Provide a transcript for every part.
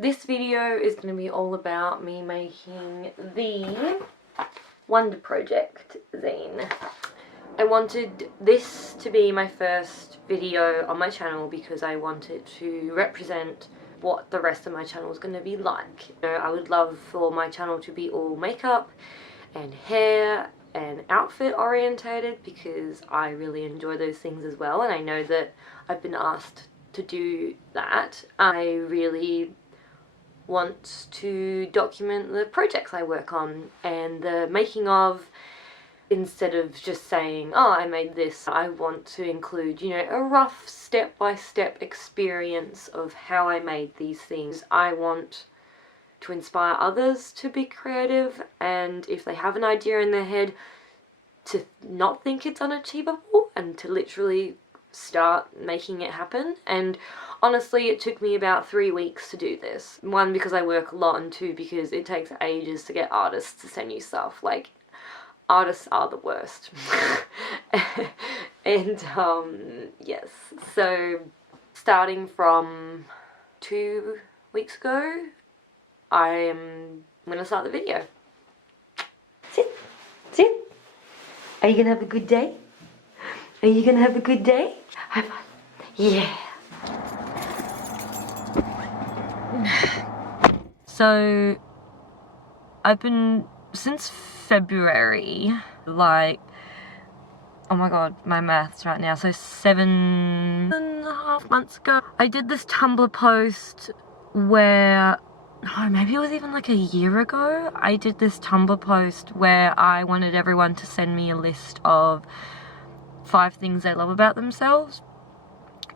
This video is going to be all about me making the Wonder Project zine. I wanted this to be my first video on my channel because I wanted to represent what the rest of my channel is going to be like. You know, I would love for my channel to be all makeup and hair and outfit orientated because I really enjoy those things as well, and I know that I've been asked to do that. I really want to document the projects I work on and the making of, instead of just saying, oh, I made this. I want to include, you know, a rough step-by-step experience of how I made these things. I want to inspire others to be creative, and if they have an idea in their head, to not think it's unachievable and to literally start making it happen. And honestly, it took me about 3 weeks to do this. One, because I work a lot, and two, because it takes ages to get artists to send you stuff. Like, artists are the worst. And yes, so starting from 2 weeks ago, I'm gonna start the video. Sit. Are you gonna have a good day? Are you gonna have a good day? High five. Yeah. So I've been, since February, like, oh my god, my maths right now, so 7.5 months ago, I did this Tumblr post where, no, maybe it was even like a year ago, I did this Tumblr post where I wanted everyone to send me a list of 5 things they love about themselves.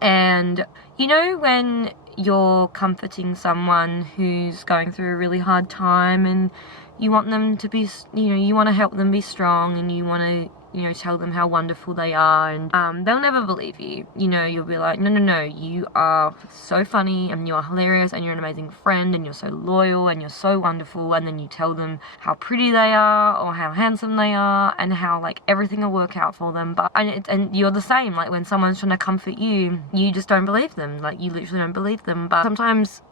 And you know when you're comforting someone who's going through a really hard time and you want them to be, you know, you want to help them be strong, and you want to, you know, tell them how wonderful they are, and they'll never believe you. You know, you'll be like, no, you are so funny, and you are hilarious, and you're an amazing friend, and you're so loyal, and you're so wonderful, and then you tell them how pretty they are, or how handsome they are, and how, like, everything will work out for them. But and you're the same, like, when someone's trying to comfort you, you just don't believe them. Like, you literally don't believe them. But sometimes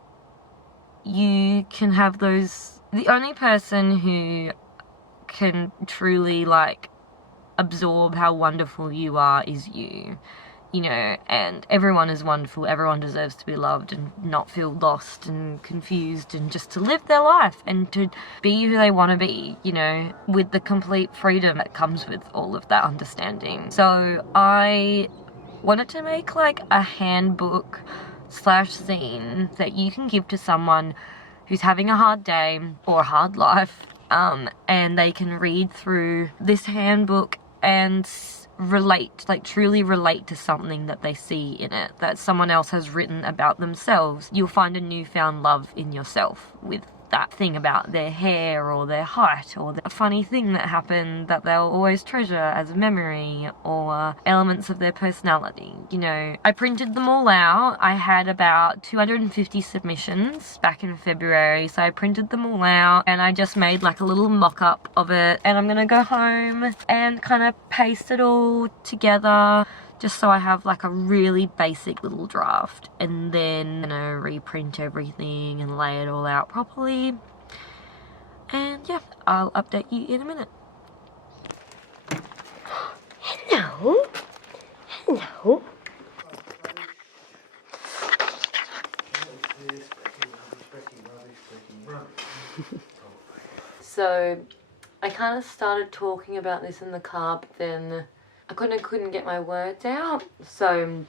you can have those, the only person who can truly, like, absorb how wonderful you are is you, you know, and everyone is wonderful, everyone deserves to be loved and not feel lost and confused, and just to live their life and to be who they want to be, you know, with the complete freedom that comes with all of that understanding. So I wanted to make like a handbook / zine that you can give to someone who's having a hard day or a hard life, and they can read through this handbook and relate, like truly relate to something that they see in it, that someone else has written about themselves. You'll find a newfound love in yourself with that thing about their hair or their height or the funny thing that happened that they'll always treasure as a memory, or elements of their personality. You know, I printed them all out. I had about 250 submissions back in February, so I printed them all out and I just made like a little mock-up of it, and I'm gonna go home and kind of paste it all together just so I have like a really basic little draft, and then I'm gonna reprint everything and lay it all out properly. And yeah, I'll update you in a minute. Hello. So I kind of started talking about this in the car, but then I couldn't get my words out, so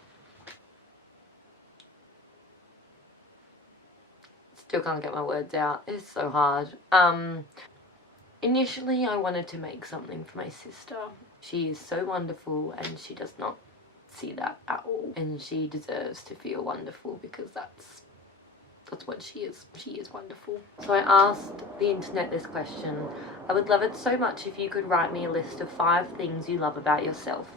still can't get my words out. It's so hard. Initially I wanted to make something for my sister. She is so wonderful and she does not see that at all, and she deserves to feel wonderful because that's what she is. She is wonderful. So I asked the internet this question. I would love it so much if you could write me a list of 5 things you love about yourself.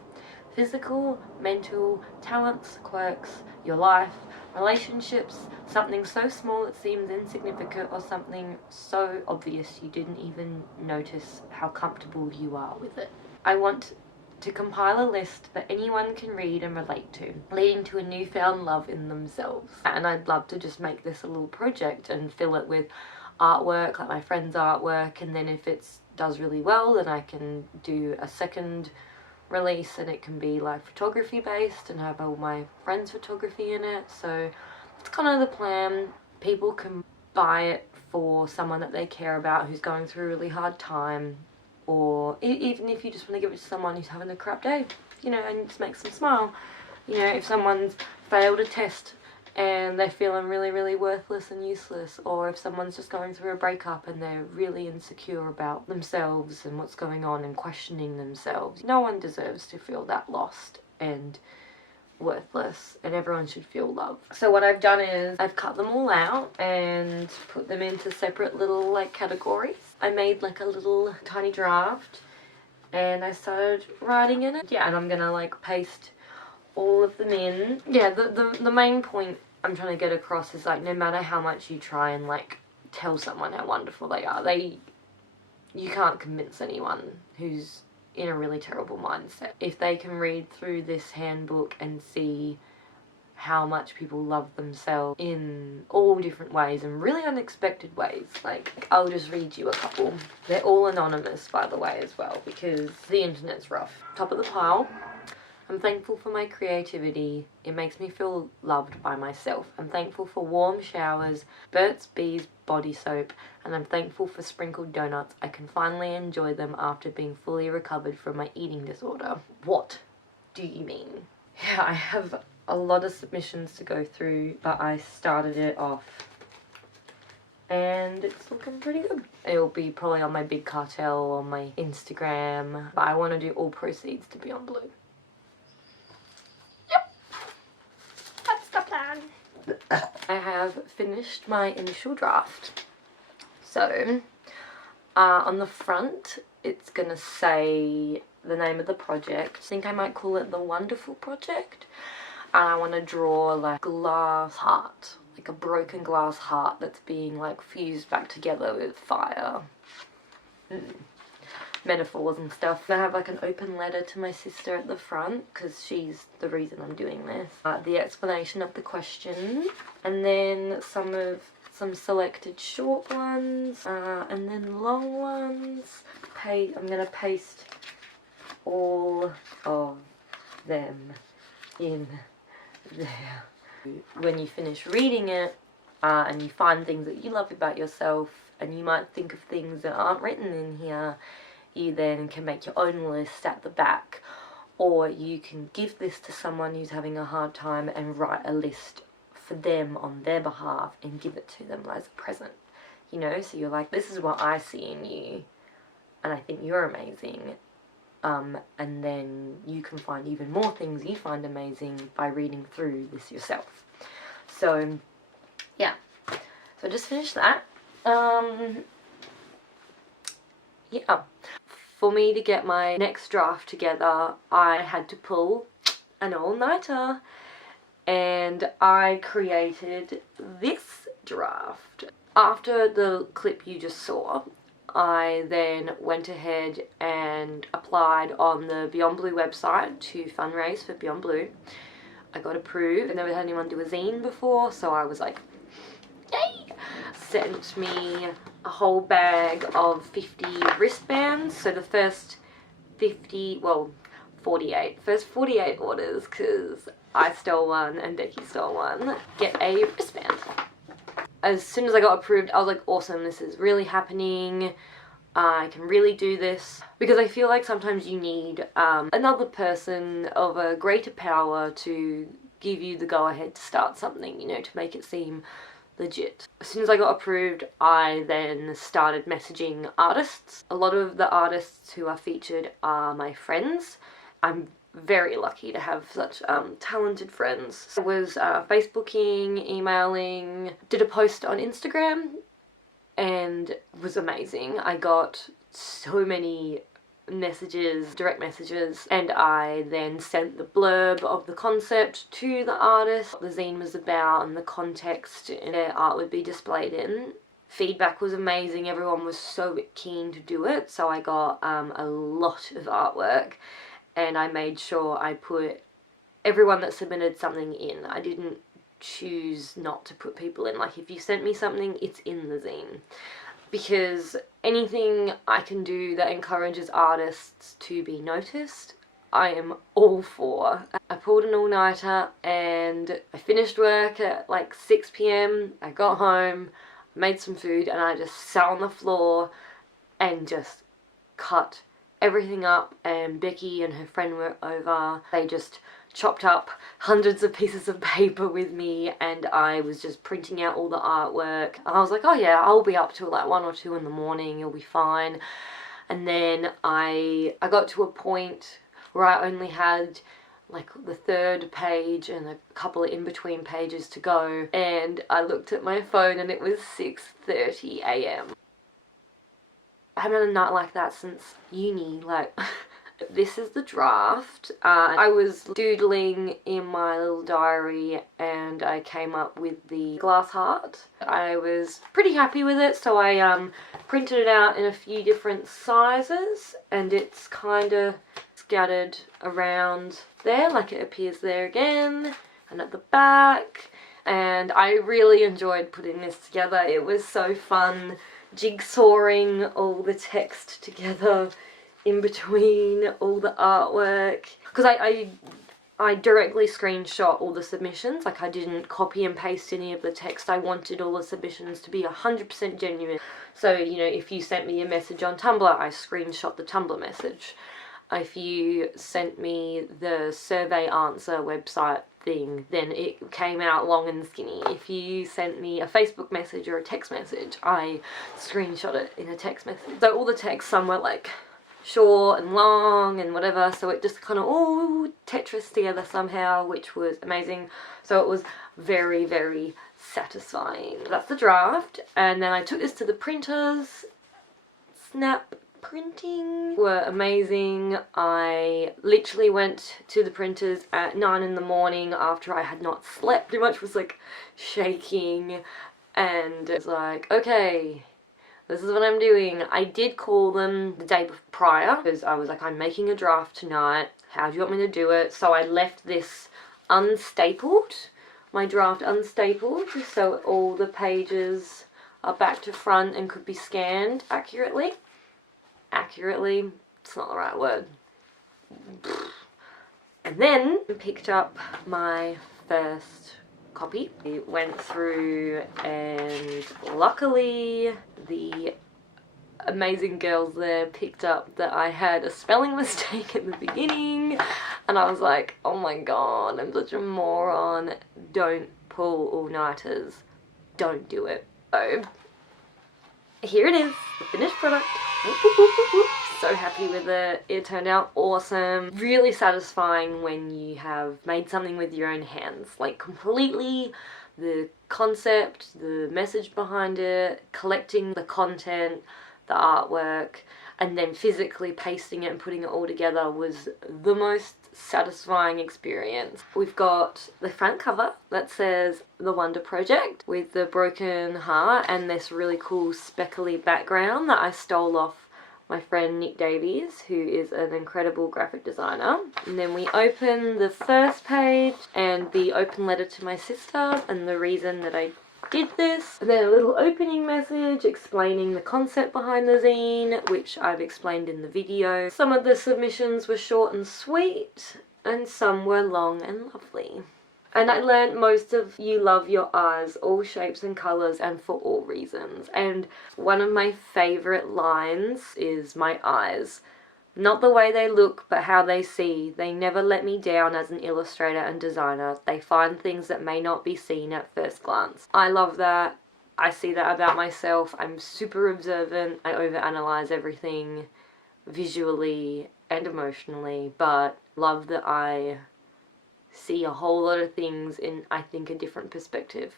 Physical, mental, talents, quirks, your life, relationships, something so small it seems insignificant, or something so obvious you didn't even notice how comfortable you are with it. I want to compile a list that anyone can read and relate to, leading to a newfound love in themselves. And I'd love to just make this a little project and fill it with artwork, like my friend's artwork, and then if it does really well, then I can do a second release and it can be like photography based and have all my friends' photography in it. So it's kind of the plan. People can buy it for someone that they care about who's going through a really hard time, or even if you just want to give it to someone who's having a crap day, you know, and just makes them smile. You know, if someone's failed a test and they're feeling really, really worthless and useless, or if someone's just going through a breakup and they're really insecure about themselves and what's going on and questioning themselves. No one deserves to feel that lost and worthless, and everyone should feel love. So what I've done is I've cut them all out and put them into separate little like categories. I made like a little tiny draft and I started writing in it. Yeah, and I'm gonna like paste all of them in. Yeah, the main point I'm trying to get across is like no matter how much you try and like tell someone how wonderful they are, you can't convince anyone who's in a really terrible mindset. If they can read through this handbook and see how much people love themselves in all different ways and really unexpected ways. Like, I'll just read you a couple. They're all anonymous, by the way, as well, because the internet's rough. Top of the pile. I'm thankful for my creativity. It makes me feel loved by myself. I'm thankful for warm showers, Burt's Bees body soap, and I'm thankful for sprinkled donuts. I can finally enjoy them after being fully recovered from my eating disorder. What do you mean? Yeah, I have a lot of submissions to go through, but I started it off and it's looking pretty good. It'll be probably on my big cartel on my Instagram, but I want to do all proceeds to Beyond Blue. I have finished my initial draft. So, on the front, it's gonna say the name of the project. I think I might call it the Wonderful Project. And I want to draw like a glass heart, like a broken glass heart that's being like fused back together with fire. Metaphors and stuff. I have like an open letter to my sister at the front because she's the reason I'm doing this. The explanation of the question, and then some selected short ones, and then long ones. I'm gonna paste all of them in there. When you finish reading it, and you find things that you love about yourself, and you might think of things that aren't written in here, you then can make your own list at the back, or you can give this to someone who's having a hard time and write a list for them on their behalf and give it to them as a present, you know. So you're like, this is what I see in you and I think you're amazing, and then you can find even more things you find amazing by reading through this yourself. So yeah, so I just finished that. Yeah, for me to get my next draft together, I had to pull an all-nighter, and I created this draft. After the clip you just saw, I then went ahead and applied on the Beyond Blue website to fundraise for Beyond Blue. I got approved. I never had anyone do a zine before, so I was like, yay! Sent me a whole bag of 50 wristbands. So the first 48 orders, because I stole one and Becky stole one, get a wristband. As soon as I got approved, I was like, awesome, this is really happening. I can really do this. Because I feel like sometimes you need another person of a greater power to give you the go-ahead to start something, you know, to make it seem legit. As soon as I got approved, I then started messaging artists. A lot of the artists who are featured are my friends. I'm very lucky to have such talented friends. I was Facebooking, emailing, did a post on Instagram, and it was amazing. I got so many messages, direct messages, and I then sent the blurb of the concept to the artist, what the zine was about and the context their art would be displayed in. Feedback was amazing. Everyone was so keen to do it, so I got a lot of artwork. and I made sure I put everyone that submitted something in. I didn't choose not to put people in. Like, if you sent me something, it's in the zine. Because anything I can do that encourages artists to be noticed, I am all for. I pulled an all-nighter and I finished work at like 6 p.m. I got home, made some food, and I just sat on the floor and just cut everything up, and Becky and her friend were over. They just chopped up hundreds of pieces of paper with me, and I was just printing out all the artwork. I was like, oh yeah, I'll be up till like 1 or 2 in the morning, you'll be fine. And then I got to a point where I only had like the 3rd page and a couple of in-between pages to go, and I looked at my phone and it was 6:30 a.m. I haven't had a night like that since uni. Like, this is the draft. I was doodling in my little diary and I came up with the glass heart. I was pretty happy with it, so I printed it out in a few different sizes, and it's kind of scattered around there, like it appears there again, and at the back. And I really enjoyed putting this together. It was so fun jigsawing all the text together in between all the artwork, because I directly screenshot all the submissions. Like, I didn't copy and paste any of the text. I wanted all the submissions to be 100% genuine. So, you know, if you sent me a message on Tumblr, I screenshot the Tumblr message. If you sent me the survey answer website thing, then it came out long and skinny. If you sent me a Facebook message or a text message, I screenshot it in a text message. So all the text, some were like short and long and whatever, so it just kind of all Tetris together somehow, which was amazing. So it was very, very satisfying. That's the draft. And then I took this to the printers. Snap printing were amazing. I literally went to the printers at 9 in the morning after I had not slept. Pretty much was like shaking, and it was like, okay, this is what I'm doing. I did call them the day prior because I was like, I'm making a draft tonight. How do you want me to do it? So I left this unstapled, my draft unstapled, so all the pages are back to front and could be scanned accurately. Accurately, it's not the right word. And then picked up my first copy. It went through, and luckily the amazing girls there picked up that I had a spelling mistake at the beginning, and I was like, oh my god, I'm such a moron. Don't pull all-nighters. Don't do it. So here it is, the finished product. So happy with it. It turned out awesome. Really satisfying when you have made something with your own hands. Like, completely the concept, the message behind it, collecting the content, the artwork, and then physically pasting it and putting it all together was the most satisfying experience. We've got the front cover that says The Wonder Project with the broken heart and this really cool speckly background that I stole off my friend Nick Davies, who is an incredible graphic designer. And then we open the first page and the open letter to my sister and the reason that I did this. And then a little opening message explaining the concept behind the zine, which I've explained in the video. Some of the submissions were short and sweet, and some were long and lovely. And I learned most of you love your eyes, all shapes and colours and for all reasons. And one of my favourite lines is my eyes. Not the way they look, but how they see. They never let me down as an illustrator and designer. They find things that may not be seen at first glance. I love that. I see that about myself. I'm super observant. I overanalyze everything visually and emotionally, but love that I see a whole lot of things in, I think, a different perspective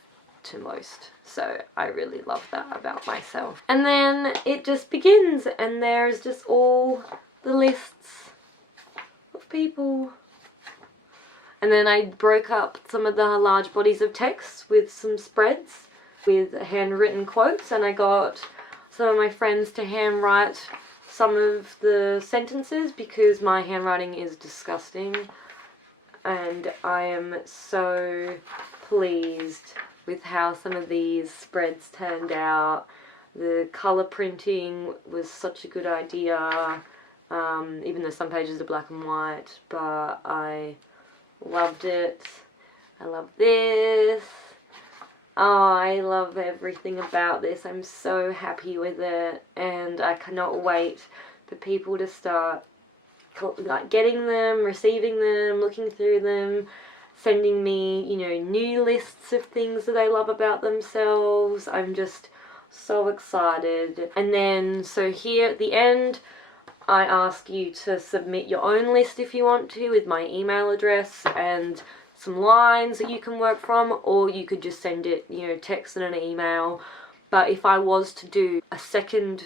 to most. So I really love that about myself. And then it just begins, and there's just all the lists of people. And then I broke up some of the large bodies of text with some spreads with handwritten quotes, and I got some of my friends to handwrite some of the sentences because my handwriting is disgusting, and I am so pleased with how some of these spreads turned out. The colour printing was such a good idea, even though some pages are black and white, but I loved it. I love this. Oh, I love everything about this. I'm so happy with it, and I cannot wait for people to start like getting them, receiving them, looking through them, sending me, you know, new lists of things that they love about themselves. I'm just so excited. And then, so here at the end, I ask you to submit your own list if you want to, with my email address and some lines that you can work from, or you could just send it, you know, text and an email. But if I was to do a second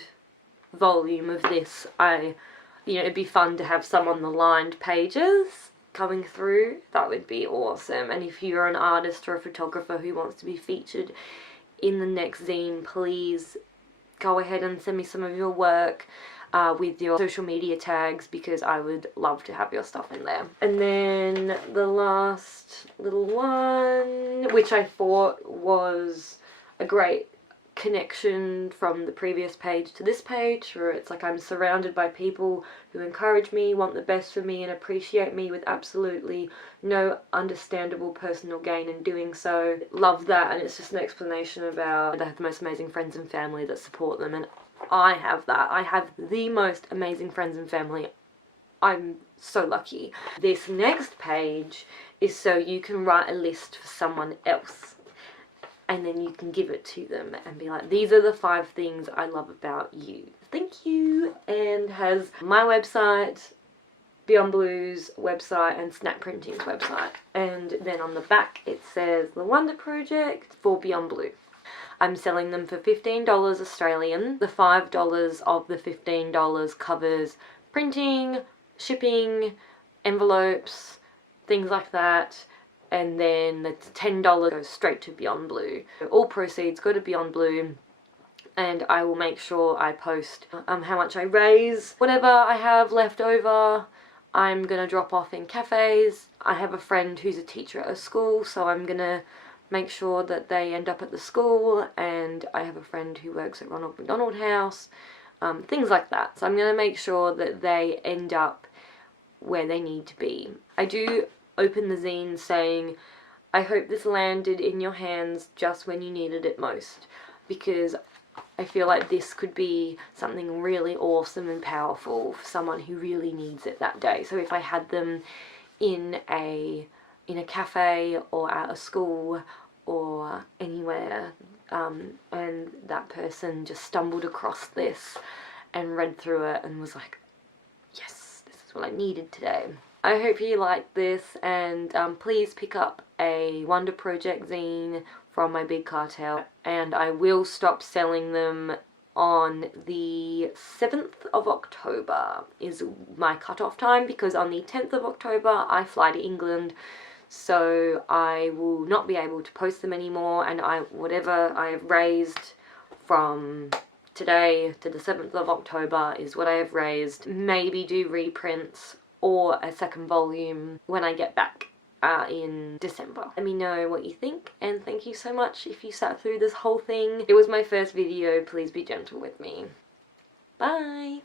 volume of this, you know, it'd be fun to have some on the lined pages coming through. That would be awesome. And if you're an artist or a photographer who wants to be featured in the next zine, please go ahead and send me some of your work with your social media tags, because I would love to have your stuff in there. And then the last little one, which I thought was a great connection from the previous page to this page, where it's like I'm surrounded by people who encourage me, want the best for me, and appreciate me with absolutely no understandable personal gain in doing so. Love that, and it's just an explanation about they have the most amazing friends and family that support them, and I have that. I have the most amazing friends and family. I'm so lucky. This next page is so you can write a list for someone else, and then you can give it to them and be like, these are the 5 things I love about you. Thank you. And has my website, Beyond Blue's website, and Snap Printing's website. And then on the back it says The Wonder Project for Beyond Blue. I'm selling them for $15 Australian. The $5 of the $15 covers printing, shipping, envelopes, things like that. And then the $10 goes straight to Beyond Blue. All proceeds go to Beyond Blue, and I will make sure I post how much I raise. Whatever I have left over, I'm gonna drop off in cafes. I have a friend who's a teacher at a school, so I'm gonna make sure that they end up at the school, and I have a friend who works at Ronald McDonald House, things like that. So I'm gonna make sure that they end up where they need to be. I do open the zine saying, I hope this landed in your hands just when you needed it most, because I feel like this could be something really awesome and powerful for someone who really needs it that day. So if I had them in a cafe or at a school or anywhere, and that person just stumbled across this and read through it and was like, yes, this is what I needed today. I hope you liked this, and please pick up a Wonder Project zine from my big cartel, and I will stop selling them on the 7th of October is my cutoff time, because on the 10th of October I fly to England, so I will not be able to post them anymore, and whatever I have raised from today to the 7th of October is what I have raised. Maybe do reprints or a second volume when I get back in December. Let me know what you think, and thank you so much if you sat through this whole thing. It was my first video, please be gentle with me. Bye!